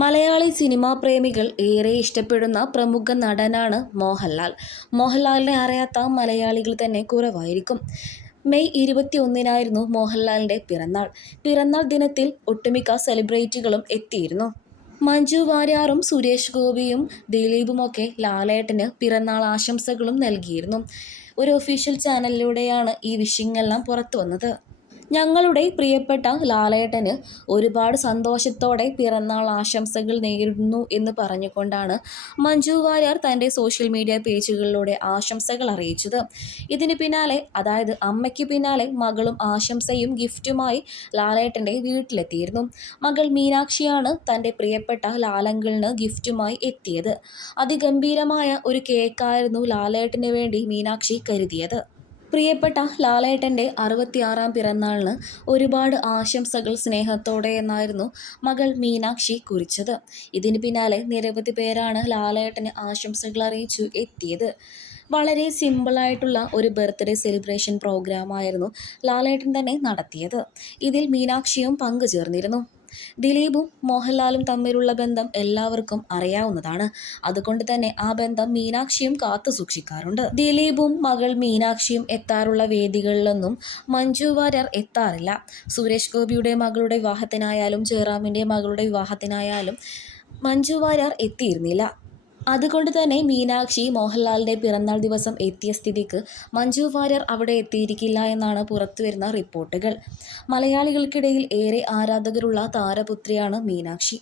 Malayali cinema പ്രേമികൾ ഏറെ ഇഷ്ടപ്പെടുന്ന പ്രമുഖ നടനാണ് മോഹൻലാൽ. മോഹൻലാലിനെ അറിയാത്ത മലയാളികൾ തന്നെ കുറവായിരിക്കും. മെയ് ഇരുപത്തി ഒന്നിനായിരുന്നു മോഹൻലാലിന്റെ പിറന്നാൾ. പിറന്നാൾ ദിനത്തിൽ ഒട്ടുമിക്ക സെലിബ്രിറ്റികളും എത്തിയിരുന്നു. മഞ്ജു വാര്യാറും സുരേഷ് ഗോപിയും ദിലീപുമൊക്കെ ലാലേട്ടന് പിറന്നാൾ ആശംസകളും നൽകിയിരുന്നു. ഒരു ഒഫീഷ്യൽ ചാനലിലൂടെയാണ് ഈ വിഷയങ്ങളെല്ലാം പുറത്തു വന്നത് ഞങ്ങളുടെ പ്രിയപ്പെട്ട ലാലേട്ടന് ഒരുപാട് സന്തോഷത്തോടെ പിറന്നാൾ ആശംസകൾ നേരിടുന്നു എന്ന് പറഞ്ഞുകൊണ്ടാണ് മഞ്ജു വാര്യർ തന്റെ സോഷ്യൽ മീഡിയ പേജുകളിലൂടെ ആശംസകൾ അറിയിച്ചത്. ഇതിന് പിന്നാലെ അതായത് അമ്മയ്ക്ക് പിന്നാലെ മകളും ആശംസയും ഗിഫ്റ്റുമായി ലാലേട്ടന്റെ വീട്ടിലെത്തിയിരുന്നു. മകൾ മീനാക്ഷിയാണ് തന്റെ പ്രിയപ്പെട്ട ലാലങ്കിളിന് ഗിഫ്റ്റുമായി എത്തിയത്. അതിഗംഭീരമായ ഒരു കേക്കായിരുന്നു ലാലേട്ടന് വേണ്ടി മീനാക്ഷി കരുതിയത്. പ്രിയപ്പെട്ട ലാലേട്ടന്റെ അറുപത്തിയാറാം പിറന്നാളിന് ഒരുപാട് ആശംസകൾ സ്നേഹത്തോടെ എന്നായിരുന്നു മകൾ മീനാക്ഷി കുറിച്ചത്. ഇതിന് പിന്നാലെ നിരവധി പേരാണ് ലാലേട്ടന് ആശംസകൾ അറിയിച്ചു എത്തിയത്. വളരെ സിമ്പിളായിട്ടുള്ള ഒരു ബർത്ത്ഡേ സെലിബ്രേഷൻ പ്രോഗ്രാമായിരുന്നു ലാലേട്ടൻ തന്നെ നടത്തിയത്. ഇതിൽ മീനാക്ഷിയും പങ്കുചേർന്നിരുന്നു. ദിലീപും മോഹൻലാലും തമ്മിലുള്ള ബന്ധം എല്ലാവർക്കും അറിയാവുന്നതാണ്. അതുകൊണ്ട് തന്നെ ആ ബന്ധം മീനാക്ഷിയും കാത്തു സൂക്ഷിക്കാറുണ്ട്. ദിലീപും മകൾ മീനാക്ഷിയും എത്താറുള്ള വേദികളിലൊന്നും മഞ്ജു വാര്യർ എത്താറില്ല. സുരേഷ് ഗോപിയുടെ മകളുടെ വിവാഹത്തിനായാലും ജയറാമിന്റെ മകളുടെ വിവാഹത്തിനായാലും മഞ്ജു വാര്യർ എത്തിയിരുന്നില്ല. അതുകൊണ്ട് തന്നെ മീനാക്ഷി മോഹൻലാലിന്റെ പിറന്നാൾ ദിവസം എത്തിയ സ്ഥിതിക്ക് മഞ്ജു വാര്യർ അവിടെ എത്തിയിരിക്കില്ല എന്നാണ് പുറത്തുവരുന്ന റിപ്പോർട്ടുകൾ. മലയാളികൾക്കിടയിൽ ഏറെ ആരാധകരുള്ള താരപുത്രിയാണ് മീനാക്ഷി.